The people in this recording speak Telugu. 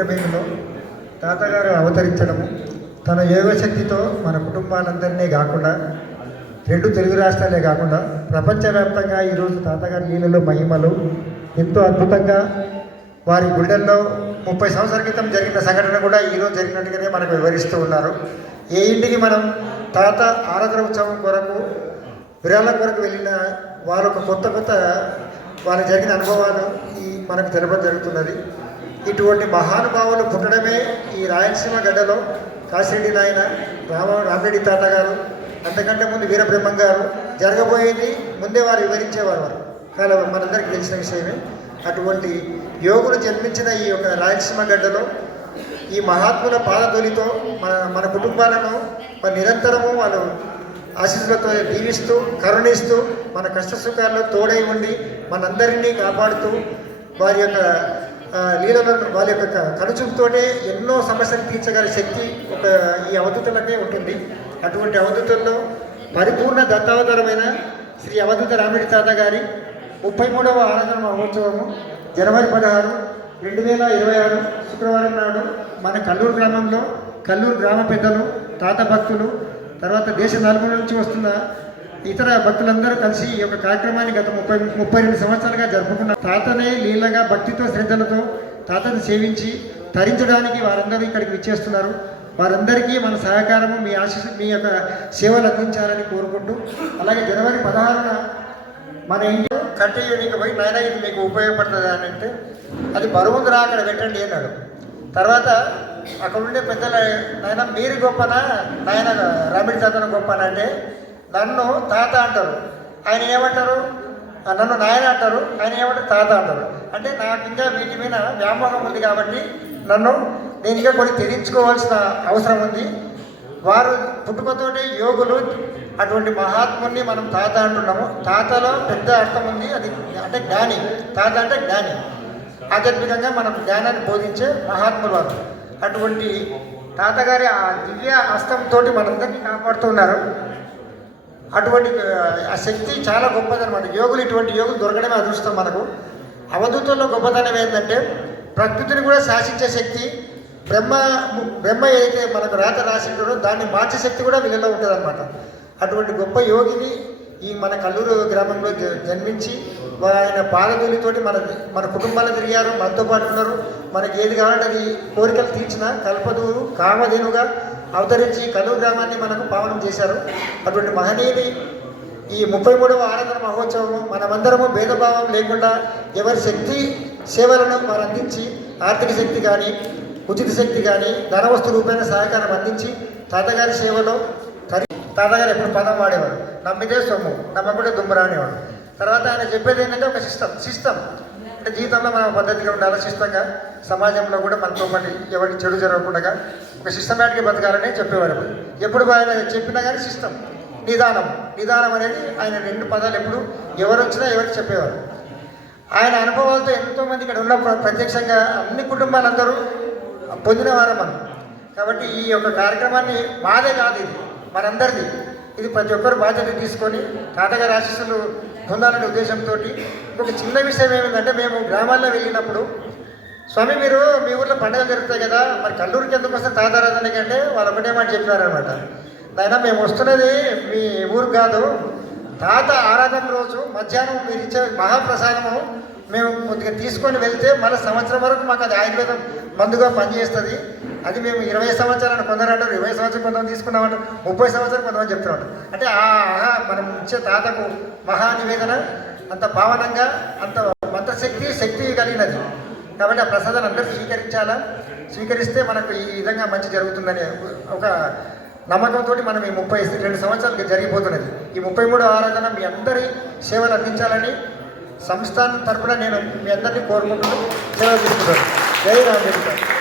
రుద్రభూమిలో తాతగారు అవతరించడము తన యోగశక్తితో మన కుటుంబాలందరినీ కాకుండా రెండు తెలుగు రాష్ట్రాలే కాకుండా ప్రపంచవ్యాప్తంగా ఈరోజు తాతగారి నీళ్ళలో మహిమలు ఎంతో అద్భుతంగా వారి గుండెల్లో ముప్పై సంవత్సరాల క్రితం జరిగిన సంఘటన కూడా ఈరోజు జరిగినట్టుగానే మనకు వివరిస్తూ ఉన్నారు. ఏ ఇంటికి మనం తాత ఆరాధన ఉత్సవం కొరకు విరాళ కొరకు వెళ్ళిన వారు ఒక కొత్త కొత్త వారికి జరిగిన అనుభవాలు ఈ మనకు తెలపడం జరుగుతున్నది. ఇటువంటి మహానుభావులు పుట్టడమే ఈ రాయలసీమ గడ్డలో కాశిరెడ్డి నాయన రామ రామిరెడ్డి తాత గారు అంతకంటే ముందు వీరబ్రహ్మం గారు జరగబోయేది ముందే వారు వివరించేవారు వారు. కానీ మనందరికీ తెలిసిన విషయమే. అటువంటి యోగులు జన్మించిన ఈ యొక్క రాయలసీమ గడ్డలో ఈ మహాత్ముల పాదధూలితో మన మన కుటుంబాలను నిరంతరము వాళ్ళు ఆశీస్సులతో దీవిస్తూ కరుణిస్తూ మన కష్ట సుఖాల్లో తోడై ఉండి మనందరినీ కాపాడుతూ వారి యొక్క ఆ, లీలలను యొక్క కనుచూపుతోనే ఎన్నో సమస్యలు తీర్చగల శక్తి ఒక ఈ అవధూతలకే ఉంటుంది. అటువంటి అవధూతుల్లో పరిపూర్ణ దత్తావతారమైన శ్రీ అవధూత రామిడి తాత గారి ముప్పై మూడవ ఆరాధన మహోత్సవము జనవరి పదహారు రెండు వేల ఇరవై ఆరు శుక్రవారం నాడు మన కల్లూరు గ్రామంలో కల్లూరు గ్రామ పెద్దలు తాత భక్తులు తర్వాత దేశ నలుగురు నుంచి వస్తున్న ఇతర భక్తులందరూ కలిసి ఈ యొక్క కార్యక్రమాన్ని గత ముప్పై ముప్పై రెండు సంవత్సరాలుగా జరుపుకున్న తాతనే లీలగా భక్తితో శ్రద్ధలతో తాతను సేవించి తరించడానికి వారందరూ ఇక్కడికి విచ్చేస్తున్నారు. వారందరికీ మన సహకారము మీ ఆశీస్ మీ యొక్క సేవలు అందించాలని కోరుకుంటూ అలాగే జనవరి పదహారున మన ఇంట్లో కట్టె యూనికి పోయి నాయన ఇది మీకు ఉపయోగపడుతుంది? అని అంటే అది బరువుందిరా అక్కడ పెట్టండి అన్నాడు. తర్వాత అక్కడ ఉండే పెద్దల నాయన మీరు గొప్పనా? నాయన రామిడి తాతను గొప్పనా? అంటే నన్ను తాత అంటారు. ఆయన ఏమంటారు? నన్ను నాయన అంటారు. ఆయన ఏమంటారు? తాత అంటారు. అంటే నాకు ఇంకా వీటి మీద వ్యామోహం ఉంది కాబట్టి నన్ను నేను ఇంకా కొన్ని తెలుసుకోవాల్సిన అవసరం ఉంది. వారు పుట్టుకతోటి యోగులు. అటువంటి మహాత్ముని మనం తాత అంటున్నాము. తాతలో పెద్ద అర్థం ఉంది. అది అంటే జ్ఞాని. తాత అంటే జ్ఞాని. ఆధ్యాత్మికంగా మనం జ్ఞానాన్ని బోధించే మహాత్ములు వారు. అటువంటి తాతగారి ఆ దివ్య హస్తంతో మనందరినీ కాపాడుతున్నారు అటువంటి ఆ, శక్తి చాలా గొప్పదనమాట యోగులు ఇటువంటి యోగులు దొరకడమే అదృష్టం మనకు. అవధూతుల్లో గొప్పతనం ఏంటంటే ప్రకృతిని కూడా శాసించే శక్తి బ్రహ్మ బ్రహ్మ ఏదైతే మనకు రాత రాసింటారో దాన్ని మార్చే శక్తి కూడా వీళ్ళలో ఉంటుంది అటువంటి గొప్ప యోగిని ఈ మన కల్లూరు గ్రామంలో జన్మించి ఆయన పాదధూలితోటి మన మన కుటుంబాలు తిరిగారు మనతో పాటు ఉన్నారు. మనకి ఏది కావాలంటే అది కోరికలు తీర్చిన కల్పదూరు కామధేనుగా అవతరించి కల్లూరు గ్రామాన్ని మనకు పావనం చేశారు. అటువంటి మహనీయుని ఈ ముప్పై మూడవ ఆరాధన మహోత్సవము మనమందరము భేదభావం లేకుండా ఎవరి శక్తి సేవలను వారు అందించి ఆర్థిక శక్తి కానీ ఉచిత శక్తి కానీ ధనవస్తు రూపైన సహకారం అందించి తాతగారి సేవలో తాతగారు ఎప్పుడు పదం వాడేవారు. నమ్మితే సొమ్ము నమ్మకుంటే దుమ్మరా అనేవాడు తర్వాత ఆయన చెప్పేది ఏంటంటే ఒక సిస్టమ్ సిస్టమ్. అంటే జీవితంలో మనం పద్ధతిగా ఉండాలి? శిస్తంగా సమాజంలో కూడా మనతో పాటు ఎవరికి చెడు జరగకుండా ఒక సిస్టమేటిక్గా బతకాలని చెప్పేవారు. ఎప్పుడు ఆయన చెప్పినా కానీ సిస్టమ్ నిదానం. నిదానం అనేది ఆయన రెండు పదాలు ఎప్పుడు ఎవరు వచ్చినా ఎవరికి చెప్పేవారు. ఆయన అనుభవాలతో ఎంతోమంది ఇక్కడ ఉన్న ప్రత్యక్షంగా అన్ని కుటుంబాలందరూ పొందినవారు మనం కాబట్టి ఈ యొక్క కార్యక్రమాన్ని మాదే కాదు ఇది మనందరిది. ఇది ప్రతి ఒక్కరు బాధ్యత తీసుకొని తాతగారి ఆశీస్సులు పొందాలనే ఉద్దేశంతో ఒక చిన్న విషయం ఏమిటంటే మేము గ్రామాల్లో వెళ్ళినప్పుడు స్వామి మీరు మీ ఊర్లో పండుగ జరుగుతాయి కదా మరి కల్లూరుకి ఎందుకు వస్తే తాతారాధనకి అంటే వాళ్ళు ఒకటే మాట చెప్పినారనమాట. నాయన మేము వస్తున్నది మీ ఊరు కాదు. తాత ఆరాధన రోజు మధ్యాహ్నం మీరు ఇచ్చే మహాప్రసాదము మేము కొద్దిగా తీసుకొని వెళ్తే మళ్ళీ సంవత్సరం వరకు మాకు అది ఆయుర్వేదం మందుగా పనిచేస్తుంది. అది మేము ఇరవై సంవత్సరాలు కొందరు అంటారు ఇరవై సంవత్సరం కొంతమంది తీసుకున్నామంటారు ముప్పై సంవత్సరం కొంతమంది చెప్తున్నారు అంటే ఆ ఆహా మనం ఇచ్చే తాతకు మహా నివేదన అంత పావనంగా అంత మంత్రశక్తి శక్తి కలిగినది. కాబట్టి ఆ ప్రసాదాన్ని అందరూ స్వీకరించాలా? స్వీకరిస్తే మనకు ఈ విధంగా మంచి జరుగుతుందని ఒక నమ్మకంతో మనం ఈ ముప్పై రెండు సంవత్సరాలకి జరిగిపోతున్నది. ఈ ముప్పై మూడు ఆరాధన మీ అందరి సేవలు అందించాలని సంస్థానం తరపున నేను మీ అందరినీ కోరుకుంటూ సేవ తీసుకుంటాను జై రామ్